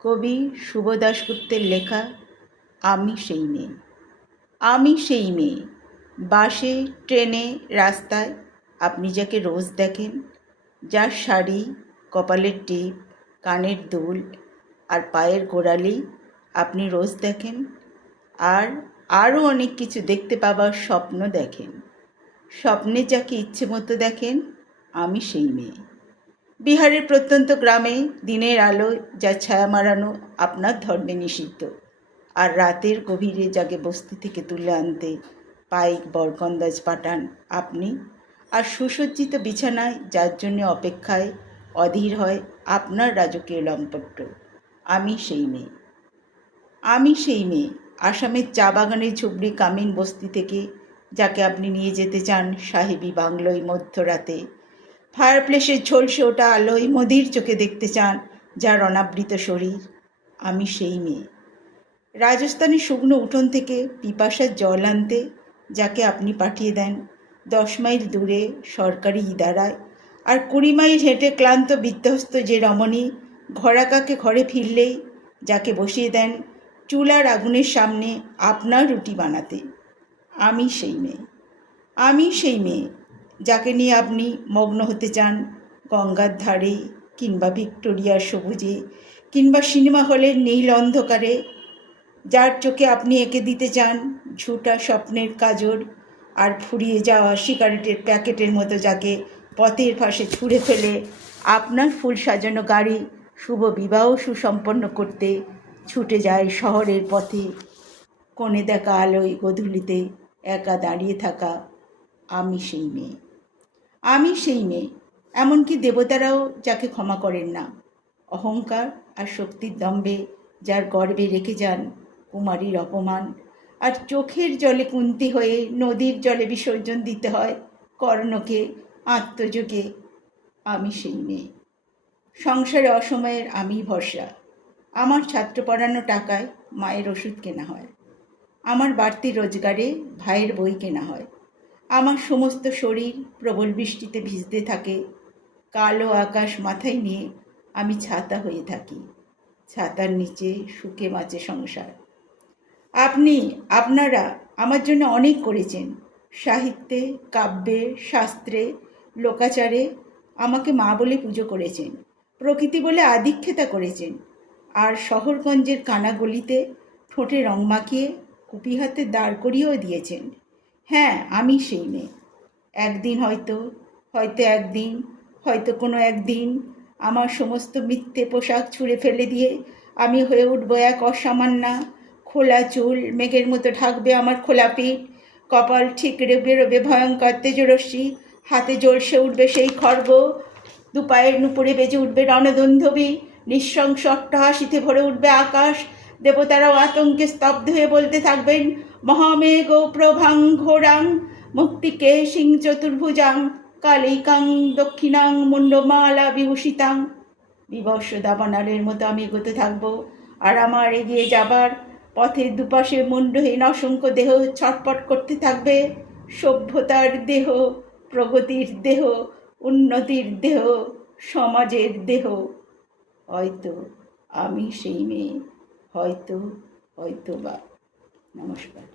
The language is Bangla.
কবি শুভ দাশগুপ্তের লেখা আমি সেই মেয়ে। আমি সেই মেয়ে, বাসে, ট্রেনে, রাস্তায় আপনি যাকে রোজ দেখেন, যার শাড়ি, কপালের টিপ, কানের দুল আর পায়ের গোড়ালি আপনি রোজ দেখেন, আর আরও অনেক কিছু দেখতে পাবার স্বপ্ন দেখেন। স্বপ্নে যাকে ইচ্ছে মতো দেখেন, আমি সেই মেয়ে। বিহারের প্রত্যন্ত গ্রামে দিনের আলোয় যা ছায়া মারানো আপনার ধর্মে নিষিদ্ধ, আর রাতের গভীরে যাকে বস্তি থেকে তুলে আনতে পাইক বরকন্দাজ পাঠান আপনি, আর সুসজ্জিত বিছানায় যার জন্য অপেক্ষায় অধীর হয় আপনার রাজকীয় লম্পট্য, আমি সেই মেয়ে। আমি সেই মেয়ে, আসামের চা বাগানের ঝুবড়ি কামিন বস্তি থেকে যাকে আপনি নিয়ে যেতে চান সাহেবী বাংলোয় মধ্যরাতে, ফায়ারপ্লেসের ঝলসে ওঠা আলোয় মদির চোখে দেখতে চান যার অনাবৃত শরীর, আমি সেই মেয়ে। রাজস্থানের শুকনো উঠোন থেকে পিপাসার জল আনতে যাকে আপনি পাঠিয়ে দেন 10 মাইল দূরে সরকারি ইদারায়, আর 20 মাইল হেঁটে ক্লান্ত বিধ্বস্ত যে রমণী ঘরাকাকে ঘরে ফিরলেই যাকে বসিয়ে দেন চুলার আগুনের সামনে আপনার রুটি বানাতে, আমি সেই মেয়ে। আমি সেই মেয়ে যাকে নিয়ে আপনি মগ্ন হতে চান গঙ্গার ধারে, কিংবা ভিক্টোরিয়ার সবুজে, কিংবা সিনেমা হলের নীল অন্ধকারে, যার চোখে আপনি এঁকে দিতে চান ঝুটা স্বপ্নের কাজল, আর ফুরিয়ে যাওয়া সিগারেটের প্যাকেটের মতো যাকে পথের পাশে ছুঁড়ে ফেলে আপনার ফুল সাজানো গাড়ি শুভ বিবাহ সুসম্পন্ন করতে ছুটে যায় শহরের পথে। কোণে দেখা আলোয় গধূলিতে একা দাঁড়িয়ে থাকা আমি সেই মেয়ে। আমি সেই মেয়ে, এমনকি দেবতারাও যাকে ক্ষমা করেন না, অহংকার আর শক্তির দম্ভে যার গর্বে রেখে যান কুমারীর অপমান, আর চোখের জলে কুন্তি হয়ে নদীর জলে বিসর্জন দিতে হয় কর্ণকে আত্মযোগে, আমি সেই মেয়ে। সংসারে অসময়ের আমি ভরসা, আমার ছাত্র পড়ানো টাকায় মায়ের ওষুধ কেনা হয়, আমার বাড়তি রোজগারে ভাইয়ের বই কেনা হয়, আমার সমস্ত শরীর প্রবল বৃষ্টিতে ভিজতে থাকে, কালো আকাশ মাথায় নিয়ে আমি ছাতা হয়ে থাকি, ছাতার নিচে সুখে বাঁচে সংসার। আপনারা আমার জন্য অনেক করেছেন, সাহিত্যে, কাব্যে, শাস্ত্রে, লোকাচারে আমাকে মা বলে পুজো করেছেন, প্রকৃতি বলে আদিক্ষেতা করেছেন, আর শহরগঞ্জের কানাগলিতে ঠোঁটে রং মাখিয়ে কুপি হাতে দাঁড় করিয়েও দিয়েছেন। হ্যাঁ, আমি সেই মেয়ে। একদিন হয়তো কোনো একদিন আমার সমস্ত মিথ্যে পোশাক ছুঁড়ে ফেলে দিয়ে আমি হয়ে উঠবো এক অসামান্যা, খোলা চুল মেঘের মতো ঢাকবে আমার খোলা পিঠ, কপাল ঠিকরে বেরোবে ভয়ঙ্কর তেজরশ্মি, হাতে জ্বলসে উঠবে সেই খড়গ, দুপায়ের নুপুরে বেজে উঠবে রণদুন্ধবী, নৃশংস অট্টহাসিতে ভরে উঠবে আকাশ, দেবতারাও আতঙ্কে স্তব্ধ হয়ে বলতে থাকবেন মহামেঘ প্রভাং ঘোরাং মুক্তিকে সিং চতুর্ভুজাং কালিকাং দক্ষিণাং মুন্ডমালা বিভূষিতাং। বিবর্ষ দাবানলের মতো আমি এগোতে থাকবো, আর আমার এগিয়ে যাবার পথের দুপাশে মুন্ডহীন অসংখ্য দেহ ছটপট করতে থাকবে, সভ্যতার দেহ, প্রগতির দেহ, উন্নতির দেহ, সমাজের দেহ। হয়তো আমি সেই মেয়ে, হয়তো বা। নমস্কার।